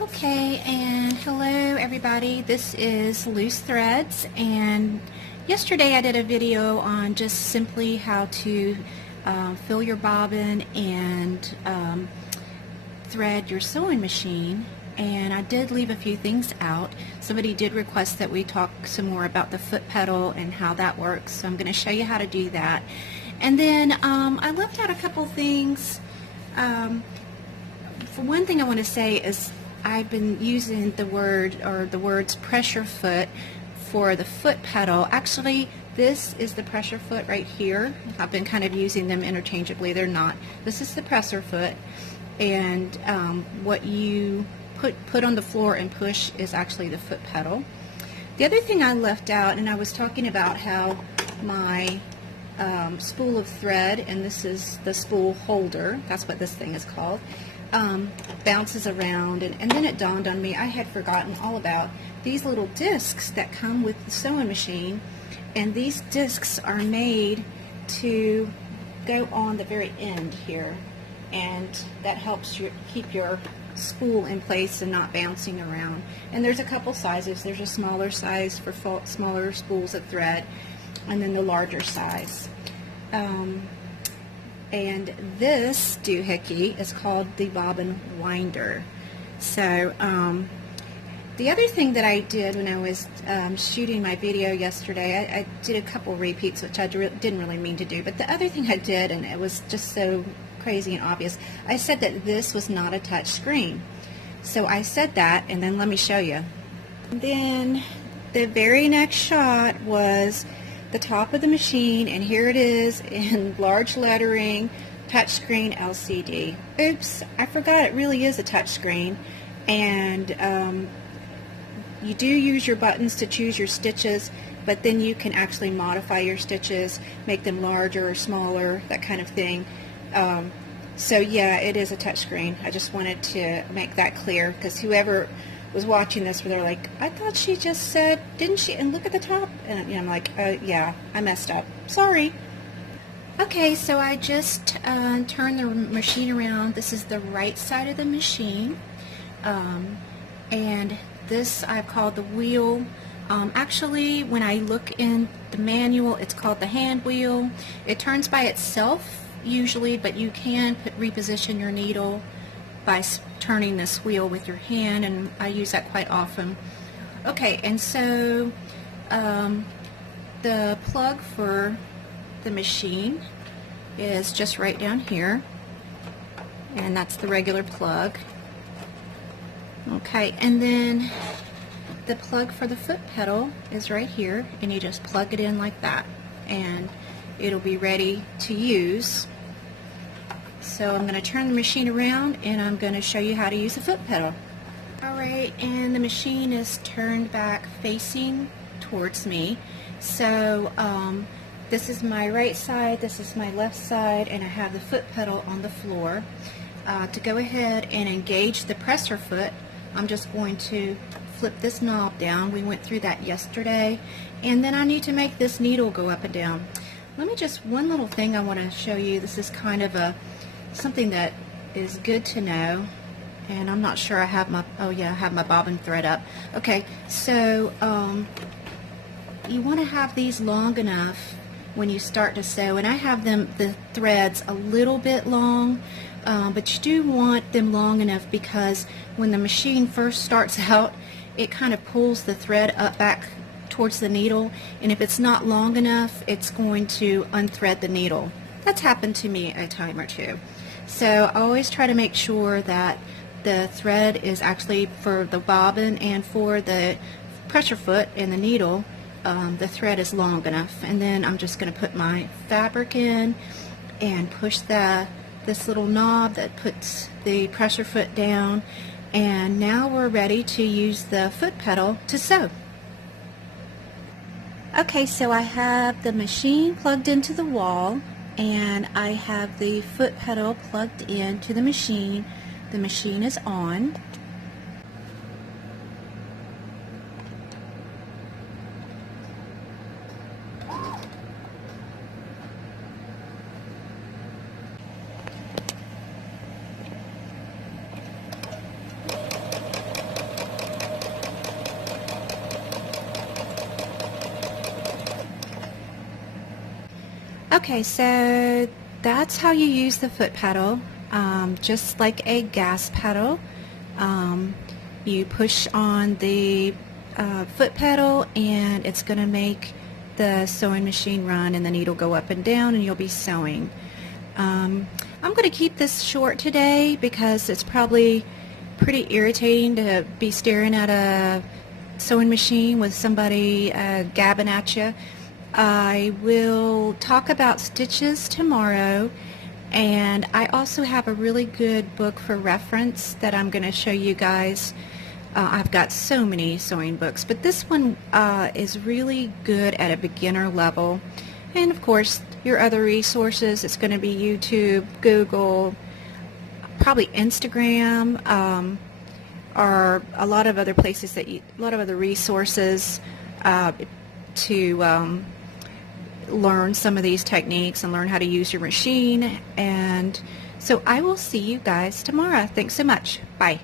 Okay, and hello everybody. This is Loose Threads, and yesterday I did a video on just simply how to fill your bobbin and thread your sewing machine. And I did leave a few things out. Somebody did request that we talk some more about the foot pedal and how that works, so I'm going to show you how to do that. And then I left out a couple things. For one thing I want to say is I've been using the words pressure foot for the foot pedal. Actually, this is the pressure foot right here. I've been kind of using them interchangeably. They're not. This is the pressure foot, and what you put on the floor and push is actually the foot pedal. The other thing I left out, and I was talking about how my spool of thread, and this is the spool holder, that's what this thing is called, bounces around, and then it dawned on me I had forgotten all about these little discs that come with the sewing machine, and these discs are made to go on the very end here, and that helps you keep your spool in place and not bouncing around. And there's a couple sizes. There's a smaller size for smaller spools of thread, and then the larger size. And this doohickey is called the bobbin winder. So the other thing that I did when I was shooting my video yesterday, I did a couple repeats, which I didn't really mean to do, but the other thing I did, and it was just so crazy and obvious, I said that this was not a touch screen. So I said that, and then let me show you. And then the very next shot was the top of the machine, and here it is in large lettering, touchscreen LCD. Oops, I forgot it really is a touchscreen, and you do use your buttons to choose your stitches, but then you can actually modify your stitches, make them larger or smaller, that kind of thing. So yeah, it is a touchscreen. I just wanted to make that clear, because whoever was watching this, where they're like, I thought she just said, didn't she? And look at the top. And you know, I'm like, yeah, I messed up. Sorry. Okay, so I just turned the machine around. This is the right side of the machine, and this I've called the wheel. Actually, when I look in the manual, it's called the hand wheel. It turns by itself usually, but you can reposition your needle by turning this wheel with your hand, and I use that quite often. Okay, and so the plug for the machine is just right down here, and that's the regular plug. Okay, and then the plug for the foot pedal is right here, and you just plug it in like that, and it'll be ready to use. So I'm going to turn the machine around, and I'm going to show you how to use the foot pedal. Alright, and the machine is turned back facing towards me. So this is my right side, this is my left side, and I have the foot pedal on the floor. To go ahead and engage the presser foot, I'm just going to flip this knob down. We went through that yesterday. And then I need to make this needle go up and down. Let me just, one little thing I want to show you. This is kind of something that is good to know, and I'm not sure I have my, oh yeah, I have my bobbin thread up. Okay, so you want to have these long enough when you start to sew, and I have the threads a little bit long, but you do want them long enough, because when the machine first starts out, it kind of pulls the thread up back towards the needle, and if it's not long enough, it's going to unthread the needle. That's happened to me a time or two. So I always try to make sure that the thread is actually, for the bobbin and for the pressure foot and the needle, the thread is long enough. And then I'm just going to put my fabric in and push this little knob that puts the pressure foot down, and now we're ready to use the foot pedal to sew. Okay, so I have the machine plugged into the wall, and I have the foot pedal plugged into the machine. The machine is on. Okay, so that's how you use the foot pedal, just like a gas pedal. You push on the foot pedal and it's going to make the sewing machine run and the needle go up and down and you'll be sewing. I'm going to keep this short today because it's probably pretty irritating to be staring at a sewing machine with somebody gabbing at you. I will talk about stitches tomorrow, and I also have a really good book for reference that I'm going to show you guys. I've got so many sewing books, but this one is really good at a beginner level. And of course, your other resources, it's going to be YouTube, Google, probably Instagram, or a lot of other places a lot of other resources to learn some of these techniques and learn how to use your machine. And so I will see you guys tomorrow. Thanks so much. Bye.